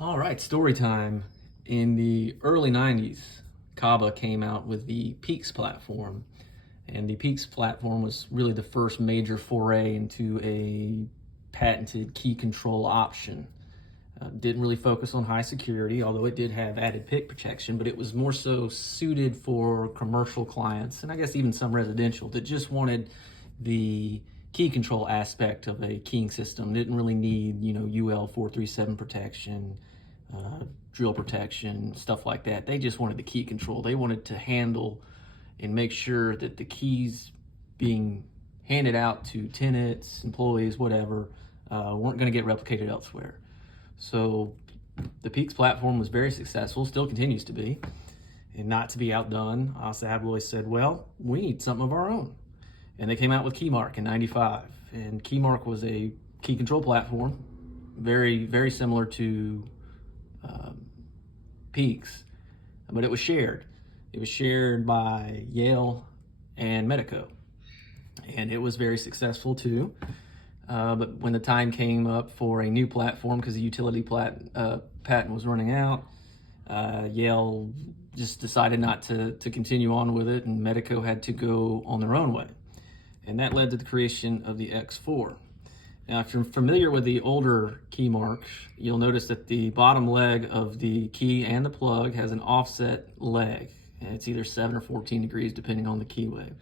All right, story time. In the early 90s, Kaba came out with the Peaks platform. And the Peaks platform was really the first major foray into a patented key control option. Didn't really focus on high security, although it did have added pick protection, but it was more so suited for commercial clients, and I guess even some residential, that just wanted the key control aspect of a keying system. Didn't really need, UL 437 protection, drill protection, stuff like that. They just wanted the key control. They wanted to handle and make sure that the keys being handed out to tenants, employees, whatever, weren't going to get replicated elsewhere. So the Peaks platform was very successful, still continues to be. And not to be outdone, Asa Abloy said, well, we need something of our own. And they came out with Keymark in 95. And Keymark was a key control platform, very, very similar to Peaks, but it was shared. It was shared by Yale and Medeco. And it was very successful too. But when the time came up for a new platform, because the utility patent was running out, Yale just decided not to continue on with it, and Medeco had to go on their own way. And that led to the creation of the X4. Now, if you're familiar with the older key marks, you'll notice that the bottom leg of the key and the plug has an offset leg. And it's either 7 or 14 degrees, depending on the keyway.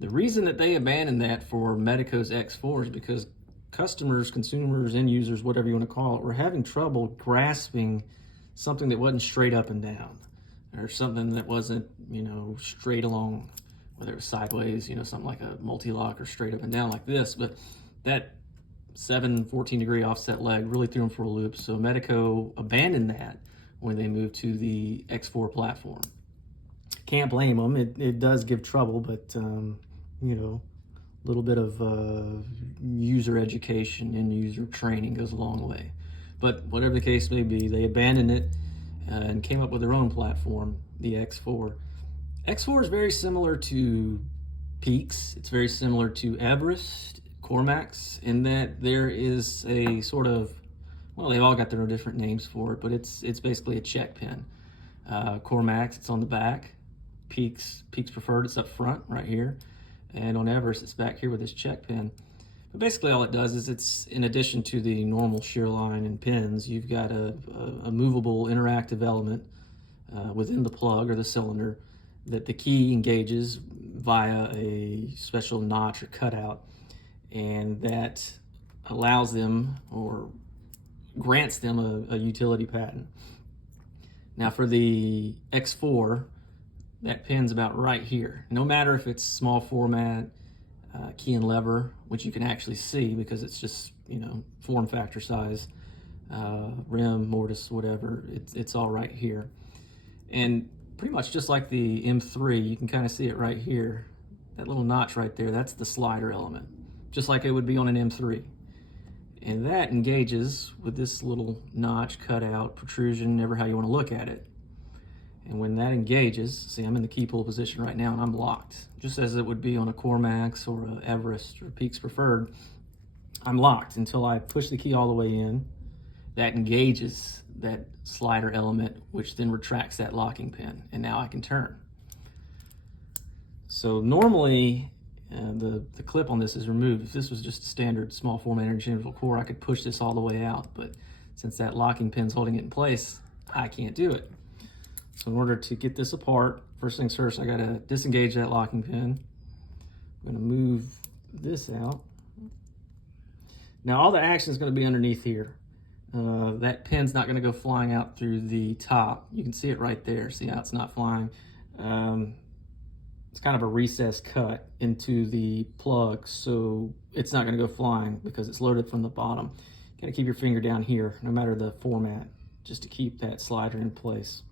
The reason that they abandoned that for Medeco's X4 is because customers, consumers, end users, whatever you want to call it, were having trouble grasping something that wasn't straight up and down, or something that wasn't, straight along, whether it was sideways, something like a multi-lock, or straight up and down like this. But that 14 degree offset leg really threw them for a loop. So Medeco abandoned that when they moved to the X4 platform. Can't blame them. It does give trouble, but a little bit of user education and user training goes a long way. But whatever the case may be, they abandoned it and came up with their own platform, the X4. X4 is very similar to Peaks. It's very similar to Everest, Cormax, in that there is a sort of, they've all got their own different names for it, but it's basically a check pin. Cormax, it's on the back. Peaks Preferred, it's up front right here. And on Everest, it's back here with this check pin. But basically all it does is, it's, in addition to the normal shear line and pins, you've got a movable interactive element within the plug or the cylinder that the key engages via a special notch or cutout, and that allows them, or grants them, a utility patent. Now for the X4, that pin's about right here. No matter if it's small format, key and lever, which you can actually see because it's just, form factor size, rim, mortise, whatever, it's all right here. And pretty much just like the M3, you can kind of see it right here. That little notch right there, that's the slider element, just like it would be on an M3. And that engages with this little notch, cutout, protrusion, never how you want to look at it. And when that engages, see, I'm in the key pull position right now and I'm locked, just as it would be on a Cormax or a Everest or Peaks Preferred. I'm locked until I push the key all the way in. That engages that slider element, which then retracts that locking pin, and now I can turn. So normally, the clip on this is removed. If this was just a standard small format interchangeable core, I could push this all the way out, but since that locking pin's holding it in place, I can't do it. So in order to get this apart, first things first, I gotta disengage that locking pin. I'm gonna move this out. Now all the action is gonna be underneath here. That pin's not gonna go flying out through the top. You can see it right there. See how it's not flying? It's kind of a recessed cut into the plug, so it's not gonna go flying because it's loaded from the bottom. You gotta keep your finger down here, no matter the format, just to keep that slider in place.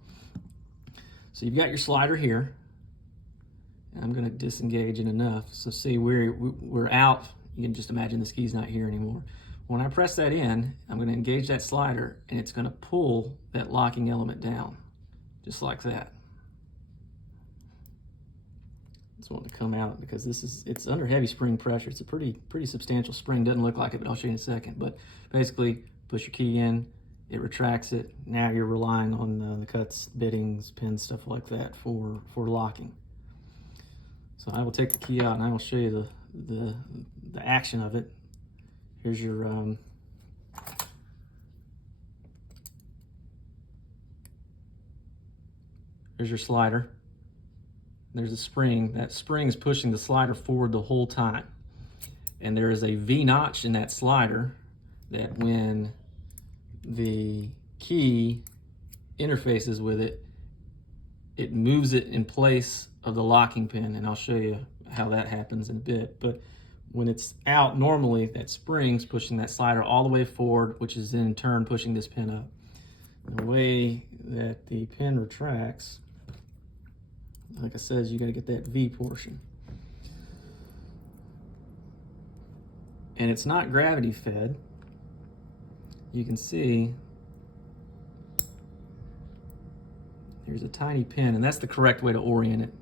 So you've got your slider here. And I'm gonna disengage it enough. So see, we're out. You can just imagine this key's not here anymore. When I press that in, I'm gonna engage that slider and it's gonna pull that locking element down, just like that. Just want to come out because it's under heavy spring pressure. It's a pretty substantial spring. Doesn't look like it, but I'll show you in a second. But basically, push your key in, it retracts it. Now you're relying on the cuts, bittings, pins, stuff like that for locking. So I will take the key out and I will show you the action of it. Here's your slider. There's a spring. That spring is pushing the slider forward the whole time. And there is a V notch in that slider that when the key interfaces with it, it moves it in place of the locking pin, and I'll show you how that happens in a bit. But when it's out, normally that spring's pushing that slider all the way forward, which is in turn pushing this pin up. The way that the pin retracts, like I said, is you got to get that V portion. And it's not gravity fed. You can see there's a tiny pin, and that's the correct way to orient it.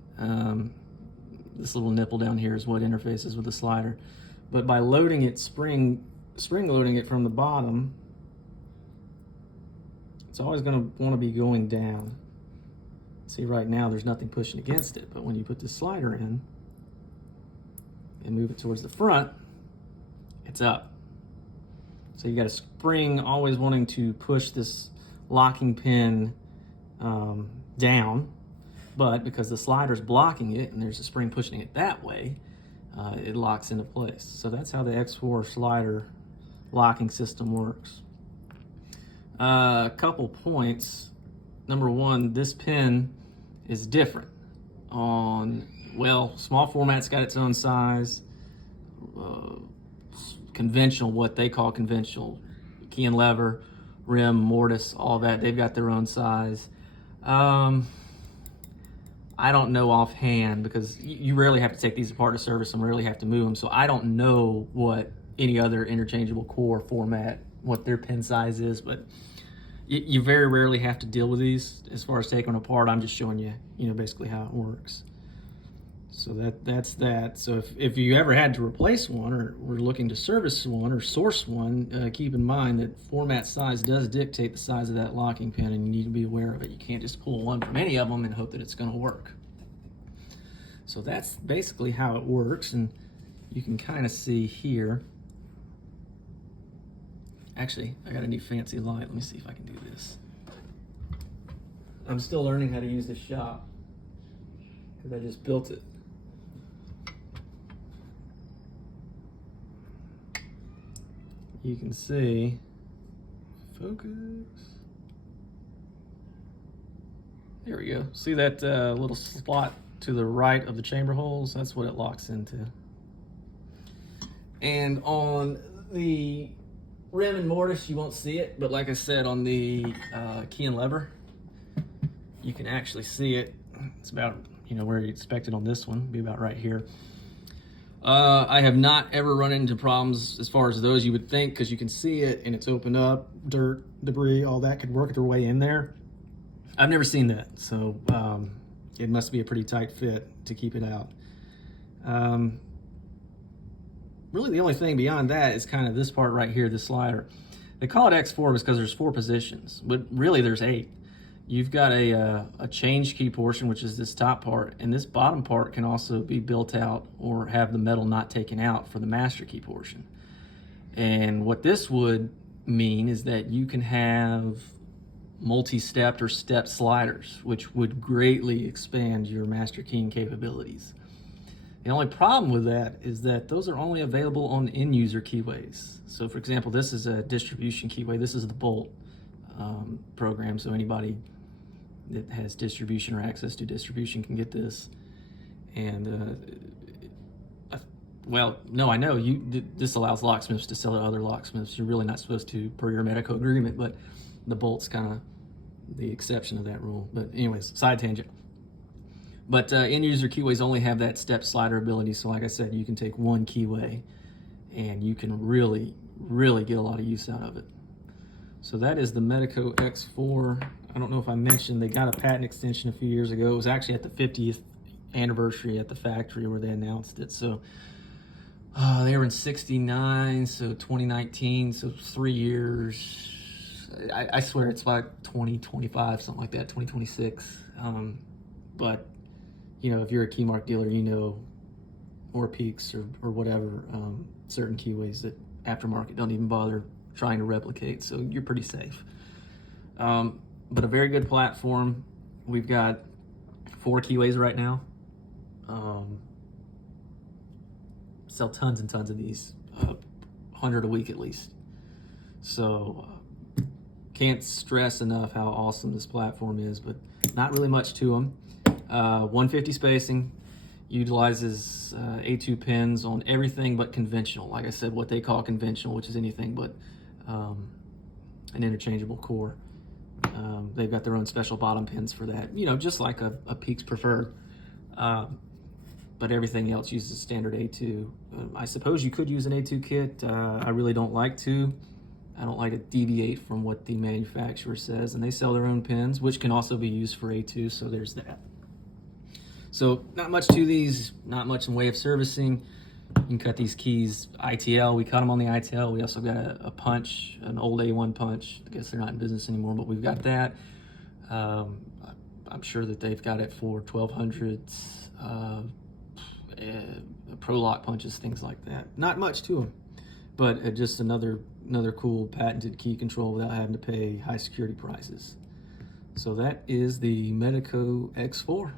This little nipple down here is what interfaces with the slider. But by loading it, spring loading it from the bottom, it's always going to want to be going down. See, right now there's nothing pushing against it, but when you put the slider in and move it towards the front, it's up. So you got a spring always wanting to push this locking pin down, but because the slider's blocking it and there's a spring pushing it that way, it locks into place. So that's how the X4 slider locking system works. A couple points. Number one, this pin is different on, well, small format's got its own size. Conventional, what they call conventional, key and lever, rim, mortise, all that, they've got their own size. I don't know offhand because you rarely have to take these apart to service them, rarely have to move them, so I don't know what any other interchangeable core format, what their pin size is, but you very rarely have to deal with these as far as taking them apart. I'm just showing you, basically how it works. So that's that. So if you ever had to replace one or were looking to service one or source one, keep in mind that format size does dictate the size of that locking pin, and you need to be aware of it. You can't just pull one from any of them and hope that it's going to work. So that's basically how it works, and you can kind of see here. Actually, I got a new fancy light. Let me see if I can do this. I'm still learning how to use this shop because I just built it. You can see, focus. There we go. See that little slot to the right of the chamber holes? That's what it locks into. And on the rim and mortise, you won't see it, but like I said, on the key and lever, you can actually see it. It's about, where you expect it on this one, be about right here. I have not ever run into problems as far as those you would think, because you can see it and it's opened up, dirt, debris, all that could work their way in there. I've never seen that, so it must be a pretty tight fit to keep it out. Really the only thing beyond that is kind of this part right here, the slider. They call it X4 because there's 4 positions, but really there's 8. You've got a change key portion, which is this top part, and this bottom part can also be built out or have the metal not taken out for the master key portion. And what this would mean is that you can have multi-stepped or step sliders, which would greatly expand your master keying capabilities. The only problem with that is that those are only available on end-user keyways. So for example, this is a distribution keyway. This is the Bolt program, so anybody that has distribution or access to distribution can get this. And well, no, I know this allows locksmiths to sell to other locksmiths. You're really not supposed to per your Medeco agreement, but the Bolt's kind of the exception of that rule. But anyways, side tangent. But end-user keyways only have that step slider ability, so like I said, you can take one keyway and you can really, really get a lot of use out of it. So that is the Medeco X4. I don't know if I mentioned, they got a patent extension a few years ago. It was actually at the 50th anniversary at the factory where they announced it. So they were in '69, so 2019, so 3 years. I swear it's like 2025, something like that, 2026. But you know, if you're a key mark dealer, you know, or Peaks or whatever, certain keyways that aftermarket don't even bother trying to replicate, so you're pretty safe. But a very good platform. We've got 4 keyways right now. Sell tons and tons of these, 100 a week at least. So can't stress enough how awesome this platform is, but not really much to them. 150 spacing, utilizes A2 pins on everything but conventional. Like I said, what they call conventional, which is anything but an interchangeable core. They've got their own special bottom pins for that, you know, just like a Peaks Preferred. But everything else uses standard A2. I suppose you could use an A2 kit. I really don't like to. I don't like to deviate from what the manufacturer says, and they sell their own pins, which can also be used for A2, so there's that. So not much to these, not much in way of servicing. You can cut these keys ITL. We cut them on the ITL. We also got a punch, an old A1 punch. I guess they're not in business anymore, but we've got that. I'm sure that they've got it for 1200s, Pro Lock punches, things like that. Not much to them, but just another cool patented key control without having to pay high security prices. So that is the Medeco X4.